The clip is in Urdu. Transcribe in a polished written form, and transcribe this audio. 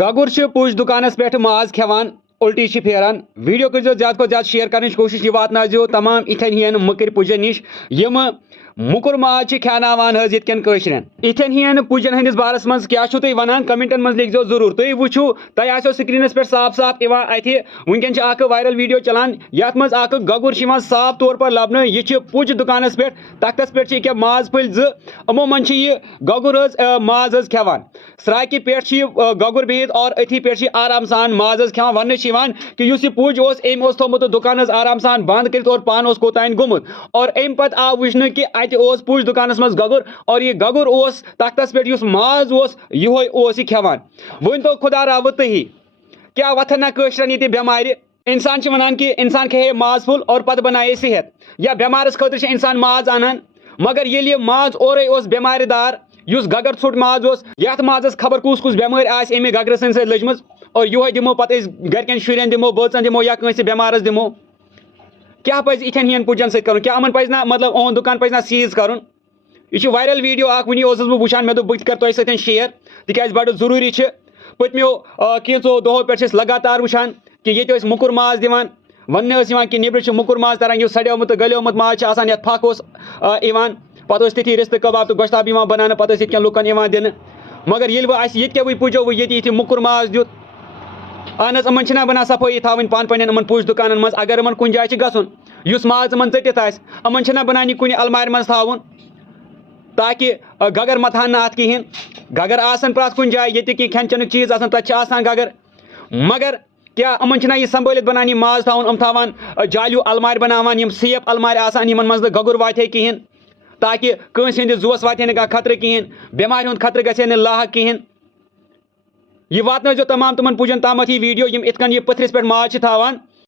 گگُر چھُ پُج دُکانس پٮ۪ٹھ ماز کھٮ۪وان الٹی چھِ پھیران ویڈیو کٔرۍزیو زیادٕ کھۄتہٕ زیادٕ شیئر کرنٕچ کوٗشش یہِ واتنٲیزیو تمام اِتھٮ۪ن ہِوٮ۪ن مٔکٕرۍ پُجن نِش یِم مُکُر ماز چھِ کھٮ۪اناوان حظ ییٚتہِ کٮ۪ن کٲشرٮ۪ن اِتھٮ۪ن ہِوٮ۪ن پُجن ہٕنٛدِس بارس منٛز کیٛاہ چھُو تُہۍ ونان کمنٹن منٛز لیکھزیو ضروٗر تُہۍ وٕچھِو تۄہہِ آسیو سکریٖنس پٮ۪ٹھ صاف صاف یِوان اَتھِ وٕنکٮ۪ن چھِ اکھ وایرل ویڈیو چلان یتھ منٛز اکھ گگُر چھُ یِوان صاف طور پر لبنہٕ یہِ چھِ پُج دُکانس پٮ۪ٹھ تختس پٮ۪ٹھ چھِ ییٚکیاہ ماز پھٔلۍ زٕ یِمو منٛز چھِ یہِ گگُر حظ ماز حظ کھٮ۪وان سراکہِ پٮ۪ٹھ چھُ یہِ گگُر بِہِتھ اور أتھی پٮ۪ٹھ چھِ آرام سان ماز حظ کھٮ۪وان وننہٕ چھِ یِوان کہِ یُس یہِ پُج اوس أمۍ اوس تھوٚومُت دُکان حظ آرام سان بنٛد کٔرِتھ اور پانہٕ اوس کوٚتام گوٚمُت اور اَمہِ پتہٕ آو وٕچھنہٕ کہِ اَتہِ اوس پُج دُکانس منٛز گگُر اور یہِ گگُر اوس تختس پٮ۪ٹھ یُس ماز اوس یِہوے اوس یہِ کھٮ۪وان ؤنۍتو خۄدا راوٕ تُہی کیٛاہ وۄتھن نہ کٲشرٮ۪ن ییٚتہِ بٮ۪مارِ اِنسان چھِ وَنان کہِ اِنسان کھیٚیہِ ماز پھوٚل اور پتہٕ بنایے صحت یا بٮ۪مارس خٲطرٕ چھِ اِنسان ماز اَنان مگر ییٚلہِ یہِ ماز اورَے اوس بٮ۪مارِ دار یُس گگر ژھوٚٹ ماز اوس یتھ مازس خبر کُس کُس بٮ۪مٲرۍ آسہِ اَمہِ گگرٕ سٕنٛدِ سۭتۍ لٔجمٕژ اور یِہوے دِمو پتہٕ أسۍ گرِکٮ۪ن شُرٮ۪ن دِمو بٲژن دِمو یا کٲنٛسہِ بٮ۪مارس دِمو کیٛاہ پزِ یِتھٮ۪ن ہِوٮ۪ن پُجن سۭتۍ کرُن کیٛاہ یِمن پزِ نہ مطلب یِہُنٛد دُکان پزِ نہ سیٖز کرُن یہِ چھُ وایرل ویڈیو اکھ وُنی اوسُس بہٕ وٕچھان مےٚ دوٚپ بہٕ تہِ کرٕ تۄہہِ سۭتۍ شِیر تِکیازِ بڑٕ ضروٗری چھِ پٔتمیو کینٛژو دۄہو پٮ۪ٹھ چھِ أسۍ لگاتار وٕچھان کہِ ییٚتہِ ٲسۍ مُکُر ماز دِوان وننہٕ ٲسۍ یِوان کہِ نیبرٕ چھُ مُکُر ماز تران یُس سڑیومُت تہٕ گلیومُت ماز چھُ آسان یتھ پھکھ اوس یِوان پتہٕ ٲسۍ تٔتھی رِستہٕ کباب تہٕ گۄشتاب یِوان بناونہٕ پتہٕ ٲسۍ ییٚتہِ کٮ۪ن لُکن یِوان دِنہٕ مگر ییٚلہِ وۄنۍ اَسہِ ییٚتہِ کیٛاہ وۄنۍ پُجو وۄنۍ ییٚتہِ یِتھِ مُکُر ماز دیُت اہن حظ یِمن چھِنہ بنان صفٲیی تھاوٕنۍ پانہٕ پنٕنٮ۪ن یِمن پُج دُکانن منٛز اگر یِمن کُنہِ جایہِ چھِ گژھُن یُس ماز یِمن ژٔٹِتھ آسہِ یِمن چھِنہ بنان یہِ کُنہِ المارِ منٛز تھاوُن تاکہِ گگر متہٕ ہن نہٕ اتھ کِہینۍ گگر آسان پرٛٮ۪تھ کُنہِ جایہِ ییٚتہِ کینٛہہ کھٮ۪ن چٮ۪نُک چیٖز آسان تتہِ چھِ آسان گگر مگر کیٛاہ یِمن چھِنہ یہِ سمبٲلِتھ بنان یہِ ماز تھاوُن یِم تھاوان جالیوٗ المارِ بناوان یِم سیف المارِ آسان یِمن منٛز نہٕ گگُر واتہِ ہے کِہینۍ تاکہِ کٲنٛسہِ ہٕنٛدِس زُوس واتہِ ہے نہٕ کانٛہہ خطرٕ کِہینۍ بٮ۪مارِ ہُنٛد خطرٕ گژھِ ہے نہٕ لاحق کِہینۍ یہِ واتنٲیزیو تمام تِمن پُجن تامتھ یہِ ویڈیو یِم یِتھ کٔنۍ یہِ پٔتھرِس پٮ۪ٹھ ماز چھِ تھاوان